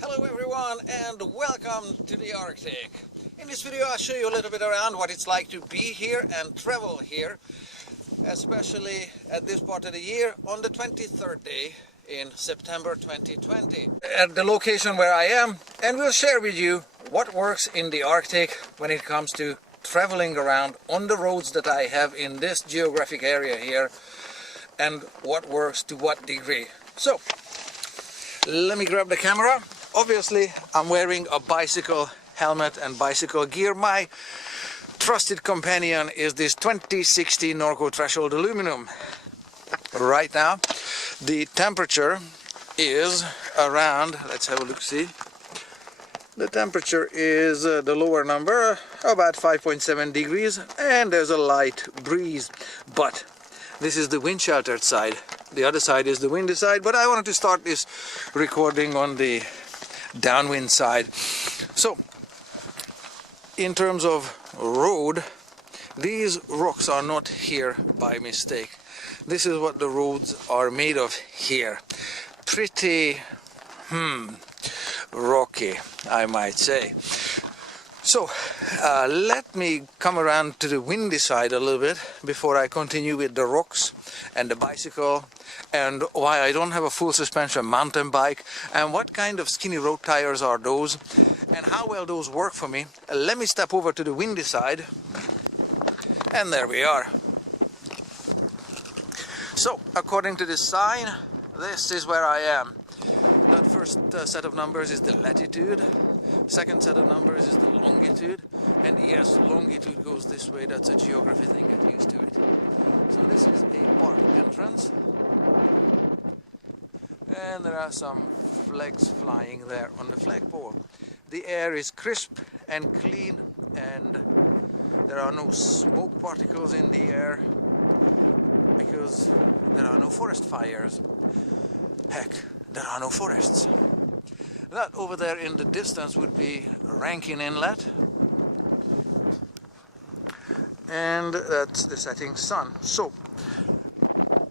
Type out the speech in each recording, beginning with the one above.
Hello everyone and welcome to the Arctic. In this video I'll show you a little bit around what it's like to be here and travel here, especially at this part of the year on the 23rd day in September 2020 at the location where I am, and we'll share with you what works in the Arctic when it comes to traveling around on the roads that I have in this geographic area here, and what works to what degree. So let me grab the camera. Obviously I'm wearing a bicycle helmet and bicycle gear. My trusted companion is this 2060 Norco Threshold aluminum. Right now the temperature is around, let's have a look, see. The temperature is the lower number, about 5.7 degrees, and there's a light breeze. But this is the wind sheltered side. The other side is the windy side, but I wanted to start this recording on the downwind side. So, in terms of road, these rocks are not here by mistake. This is what the roads are made of here. Pretty rocky, I might say. So let me come around to the windy side a little bit before I continue with the rocks and the bicycle, and why I don't have a full suspension mountain bike, and what kind of skinny road tires are those and how well those work for me. Let me step over to the windy side, and there we are. So according to this sign, this is where I am. That first set of numbers is the latitude, second set of numbers is the longitude, and yes, longitude goes this way. That's a geography thing, get used to it. So this is a park entrance, and there are some flags flying there on the flagpole. The air is crisp and clean, and there are no smoke particles in the air because there are no forest fires. Heck, there are no forests. That over there in the distance would be Rankin Inlet, and that's the setting sun. So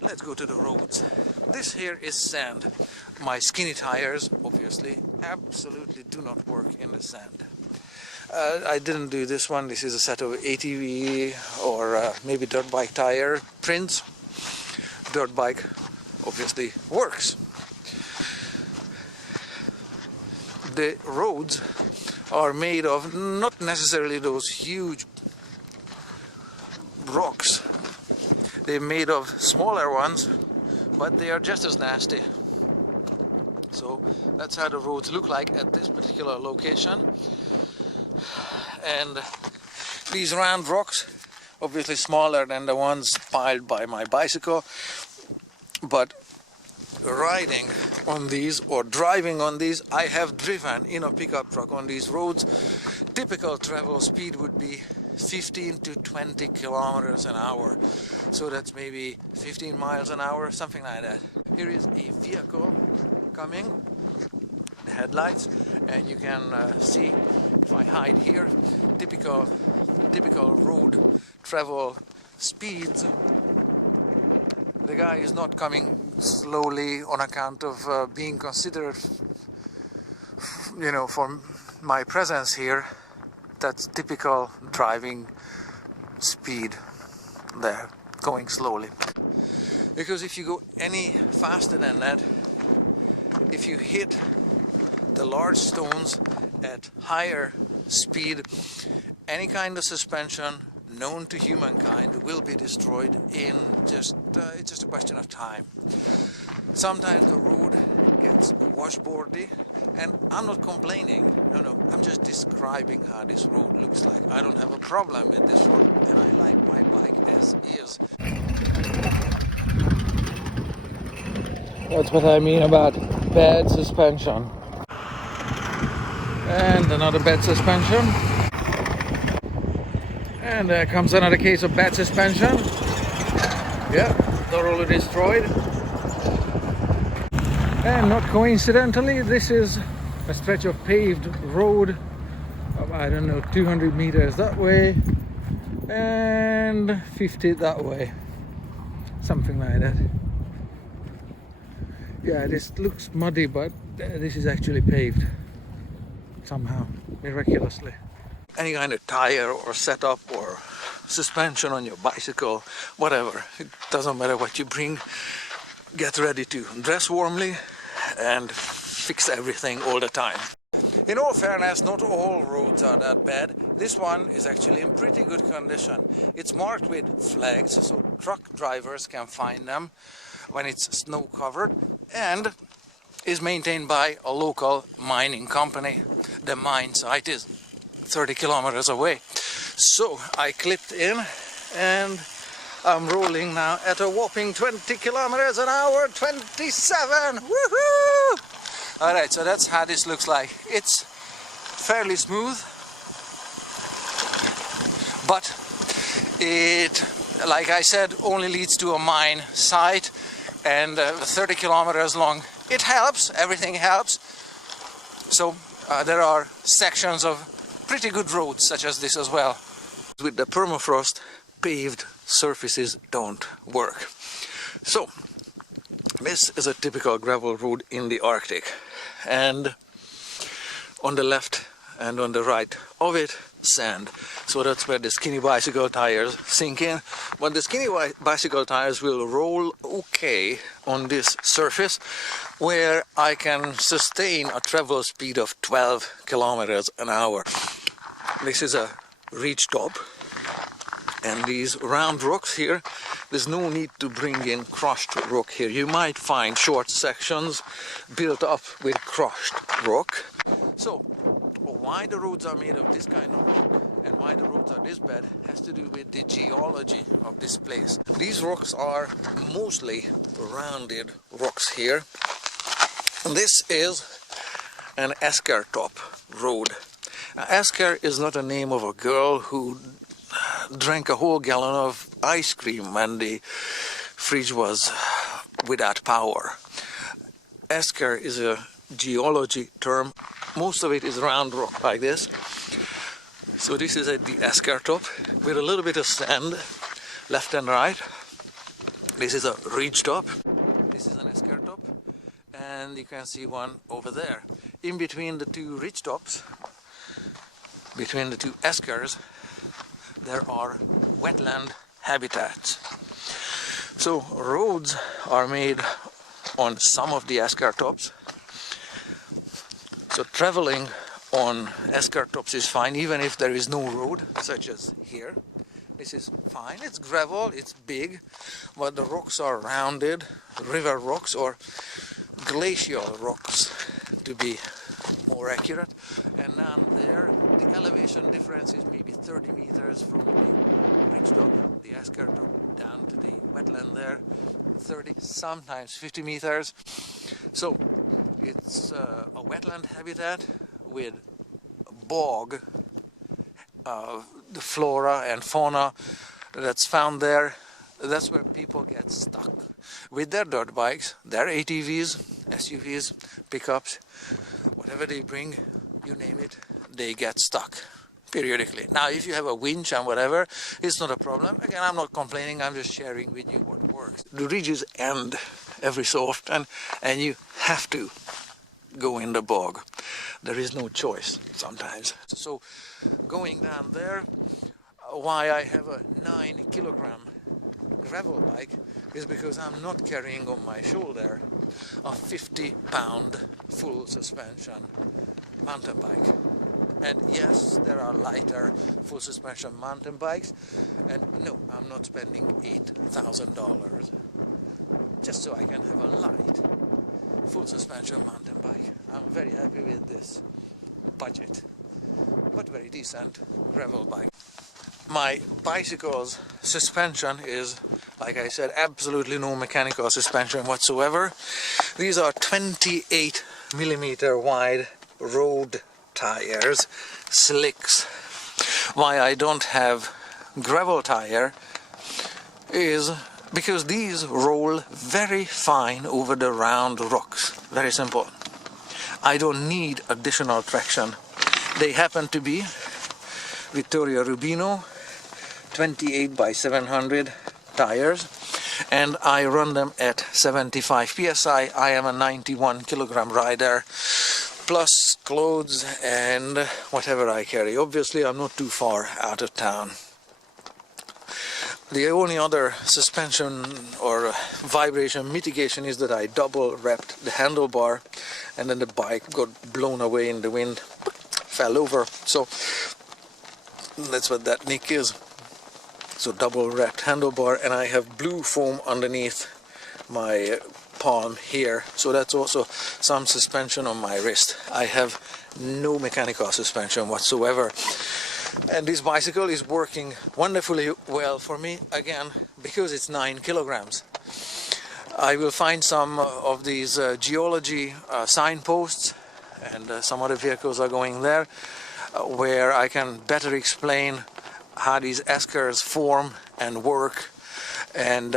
let's go to the roads. This here is sand. My skinny tires obviously absolutely do not work in the sand. I didn't do this one. This is a set of ATV or maybe dirt bike tire prints. Dirt bike obviously works. The roads are made of not necessarily those huge rocks. They're made of smaller ones, but they are just as nasty. So that's how the roads look like at this particular location. And these round rocks, obviously smaller than the ones piled by my bicycle, but riding on these or driving on these, I have driven in a pickup truck on these roads. Typical travel speed would be 15 to 20 kilometers an hour. So that's maybe 15 miles an hour, something like that. Here is a vehicle coming, the headlights, and you can see, if I hide here, typical road travel speeds. The guy is not coming slowly on account of being considerate, for my presence here. That's typical driving speed there, going slowly. Because if you go any faster than that, if you hit the large stones at higher speed, any kind of suspension known to humankind will be destroyed in it's just a question of time. Sometimes the road gets washboardy, and I'm not complaining, no, I'm just describing how this road looks like. I don't have a problem with this road, and I like my bike as is. That's what I mean about bad suspension. And another bad suspension. And there comes another case of bad suspension. Yeah, thoroughly destroyed. And not coincidentally, this is a stretch of paved road of, I don't know, 200 meters that way and 50 that way. Something like that. Yeah, this looks muddy, but this is actually paved somehow, miraculously. Any kind of tire or setup or suspension on your bicycle, whatever, it doesn't matter what you bring, get ready to dress warmly and fix everything all the time. In all fairness, not all roads are that bad. This one is actually in pretty good condition. It's marked with flags so truck drivers can find them when it's snow covered, and is maintained by a local mining company. The mine site is 30 kilometers away. So I clipped in and I'm rolling now at a whopping 20 kilometers an hour, 27! Woohoo! Alright, so that's how this looks like. It's fairly smooth, but it, like I said, only leads to a mine site, and 30 kilometers long. It helps, everything helps. So there are sections of pretty good roads such as this as well. With the permafrost, paved surfaces don't work. So this is a typical gravel road in the Arctic, and on the left and on the right of it, sand. So that's where the skinny bicycle tires sink in. But the skinny bicycle tires will roll okay on this surface, where I can sustain a travel speed of 12 kilometers an hour. This is a ridge top, and these round rocks here, there's no need to bring in crushed rock here. You might find short sections built up with crushed rock. So why the roads are made of this kind of rock and why the roads are this bad has to do with the geology of this place. These rocks are mostly rounded rocks here. This is an esker top road. Now, esker is not a name of a girl who drank a whole gallon of ice cream when the fridge was without power. Esker is a geology term. Most of it is round rock like this. So this is at the esker top with a little bit of sand left and right. This is a ridge top. This is an esker top, and you can see one over there. In between the two ridge tops, between the two eskers, there are wetland habitats. So roads are made on some of the esker tops. So traveling on esker tops is fine, even if there is no road, such as here. This is fine. It's gravel, it's big, but the rocks are rounded, river rocks or glacial rocks to be more accurate. And down there, the elevation difference is maybe 30 meters from the ridge top, the esker top, down to the wetland there, 30, sometimes 50 meters. So it's a wetland habitat with bog, the flora and fauna that's found there. That's where people get stuck with their dirt bikes, their ATVs, SUVs, pickups, whatever they bring, you name it, they get stuck periodically. Now, if you have a winch and whatever, it's not a problem. Again, I'm not complaining, I'm just sharing with you what works. The ridges end every so often, and you have to go in the bog. There is no choice sometimes. So going down there, why I have a 9-kilogram gravel bike is because I'm not carrying on my shoulder a 50-pound full suspension mountain bike. And yes, there are lighter full suspension mountain bikes, and no, I'm not spending $8,000 just so I can have a light full suspension mountain bike. I'm very happy with this budget, but very decent gravel bike. My bicycle's suspension is, like I said, absolutely no mechanical suspension whatsoever. These are 28mm wide road tires, slicks. Why I don't have gravel tire is because these roll very fine over the round rocks. Very simple. I don't need additional traction. They happen to be Vittorio Rubino 28 by 700 tires, and I run them at 75 psi. I am a 91 kilogram rider, plus clothes and whatever I carry. Obviously I'm not too far out of town. The only other suspension or vibration mitigation is that I double wrapped the handlebar, and then the bike got blown away in the wind, fell over. So that's what that nick is. So double wrapped handlebar, and I have blue foam underneath my palm here, so that's also some suspension on my wrist. I have no mechanical suspension whatsoever, and this bicycle is working wonderfully well for me, again because it's 9 kilograms. I will find some of these geology signposts, and some other vehicles are going there, where I can better explain how these eskers form and work, and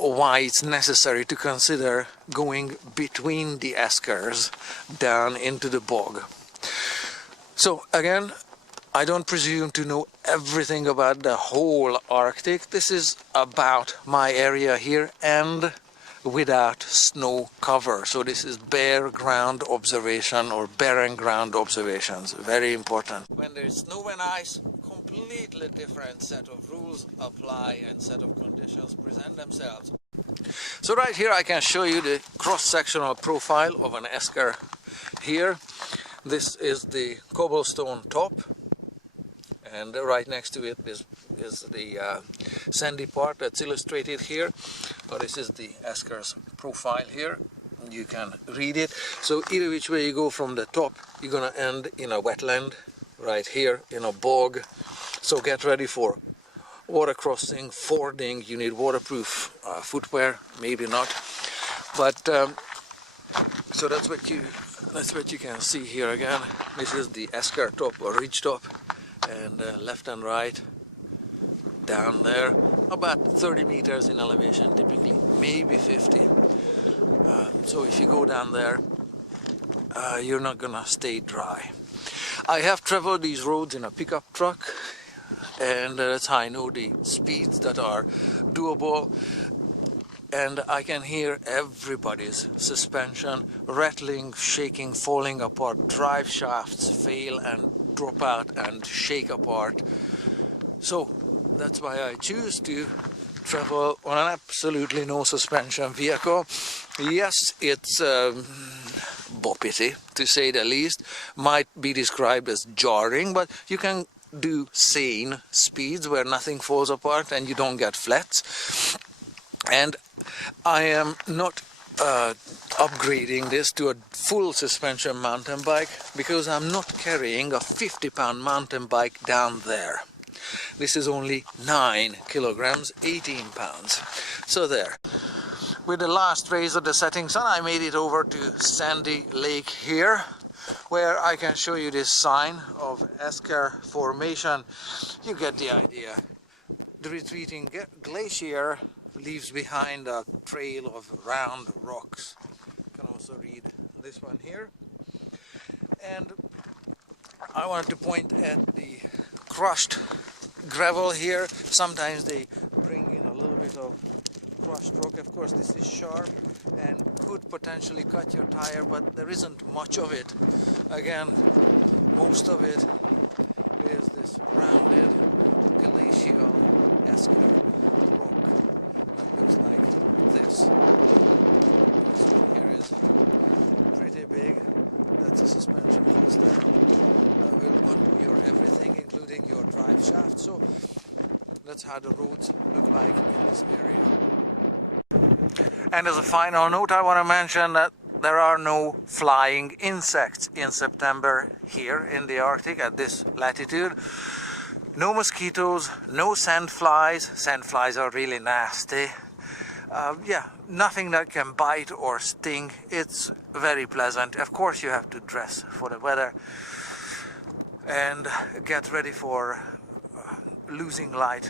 why it's necessary to consider going between the eskers down into the bog. So again, I don't presume to know everything about the whole Arctic. This is about my area here and without snow cover. So this is bare ground observation or barren ground observations. Very important. When there's snow and ice, completely different set of rules apply and set of conditions present themselves. So right here I can show you the cross-sectional profile of an esker here. This is the cobblestone top, and right next to it is the sandy part that's illustrated here. But this is the esker's profile here. You can read it. So either which way you go from the top, you're gonna end in a wetland, right here in a bog. So get ready for water crossing, fording. You need waterproof footwear, maybe not, but so that's what you can see here again. This is the esker top or ridge top, and left and right down there, about 30 meters in elevation, typically maybe 50. So if you go down there, you're not gonna stay dry. I have traveled these roads in a pickup truck, and that's how I know the speeds that are doable, and I can hear everybody's suspension rattling, shaking, falling apart. Drive shafts fail and drop out and shake apart. So that's why I choose to travel on an absolutely no suspension vehicle. Yes, it's boppity, to say the least, might be described as jarring, but you can do sane speeds where nothing falls apart and you don't get flats. And I am not upgrading this to a full suspension mountain bike because I'm not carrying a 50-pound mountain bike down there. This is only 9 kilograms, 18 pounds. So there. With the last rays of the setting sun, I made it over to Sandy Lake here, where I can show you this sign of esker formation. You get the idea. The retreating glacier leaves behind a trail of round rocks. You can also read this one here. And I wanted to point at the crushed gravel here. Sometimes they bring in a little bit of crushed rock. Of course, this is sharp and could potentially cut your tire, but there isn't much of it. Again, most of it is this rounded glacial esker rock that looks like this. This one here is pretty big. That's a suspension box there. That will undo your everything, including your drive shaft. So that's how the roads look like in this area. And as a final note, I want to mention that there are no flying insects in September here in the Arctic at this latitude. No mosquitoes, no sandflies. Sandflies are really nasty. Yeah, nothing that can bite or sting. It's very pleasant. Of course you have to dress for the weather and get ready for losing light